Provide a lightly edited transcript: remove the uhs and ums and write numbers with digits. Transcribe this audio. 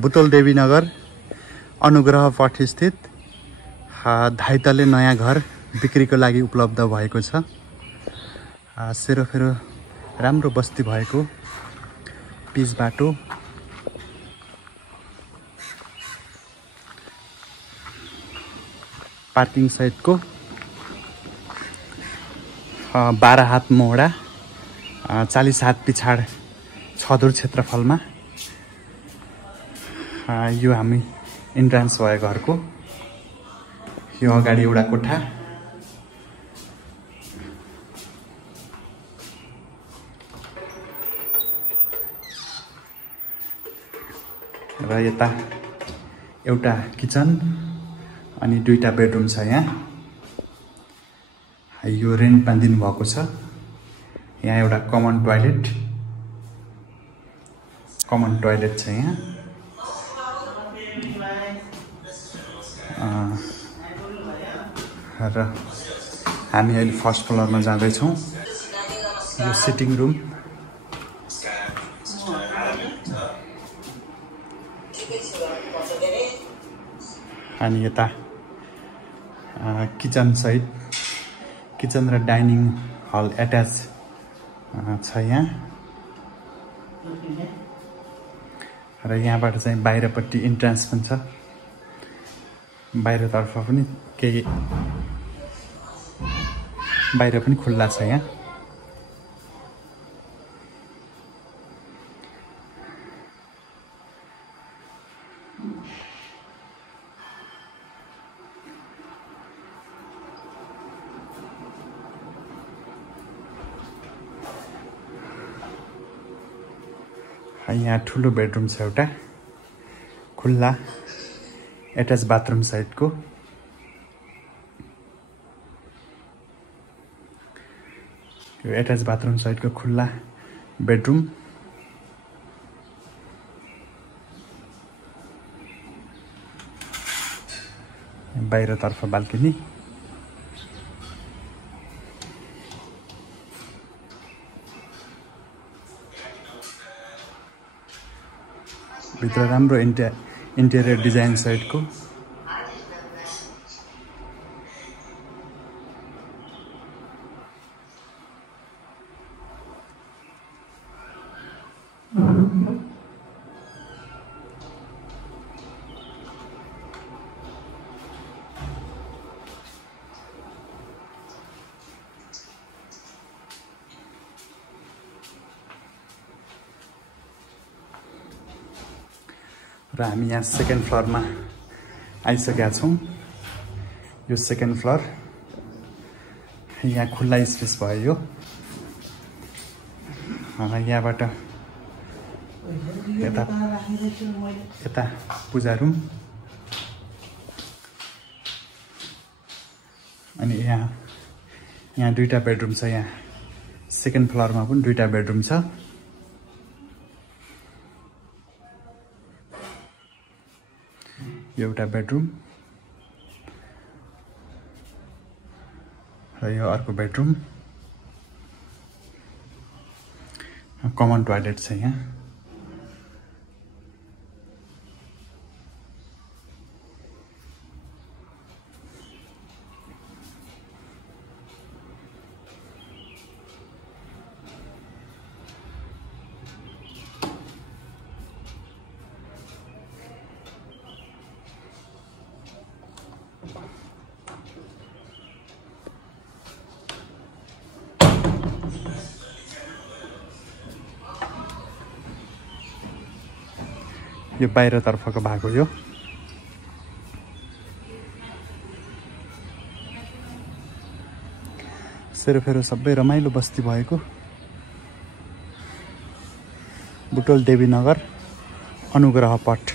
बुटोल देवीनगर अनुग्रह पथ स्थित धाइतले नयाँ घर बिक्रीको लागि उपलब्ध भएको छ। सेरोफेरो राम्रो बस्ती भएको पिच बाटो, पार्किङ सहितको 12 हात मोहडा 40 हात पिछाड छदुर क्षेत्रफलमा यो हामी इन्ट्रान्स भयो घरको। यो अगाडि एउटा कोठा, र यता एउटा किचन अनि 2टा बेडरुम छ। यहाँ यो रेन्टमा दिनुभएको छ। यहाँ एउटा कमन टोयलेट छ यहाँ। र हामी अहिले फर्स्ट फ्लोरमा जाँदैछौँ। यो सिटिङ रुम, अनि यता किचन र डाइनिङ हल एट्याच छ यहाँ। र यहाँबाट चाहिँ बाहिरपट्टि इन्ट्रान्स पनि छ। बाहिरतर्फ पनि केही बाहिर पनि खुल्ला छ यहाँ। यहाँ ठुलो बेडरुम छ, एउटा खुल्ला एट्याच बाथरुम सहितको। यो एट्याच बाथरुम सहितको खुल्ला बेडरुम। बाहिरतर्फ बाल्कनी। भित्र राम्रो इन्टेरियर डिजाइन सहितको र हामी यहाँ सेकेन्ड फ्लोरमा आइसकेका छौँ। यो सेकेन्ड फ्लोर। यहाँ खुल्ला स्पेस भयो। यो यहाँबाट यता पूजा रुम, अनि यहाँ 2टा बेडरुम छ। यहाँ सेकेन्ड फ्लोरमा पनि 2टा बेडरुम छ। यो एउटा बेडरुम र यो अर्को बेडरुम। कमन टोयलेट छ यहाँ। यो बाहिरतर्फको भाग हो। यो सेरोफेरो सबै रमाइलो बस्ती भएको बुटोल देवीनगर अनुग्रह पथ।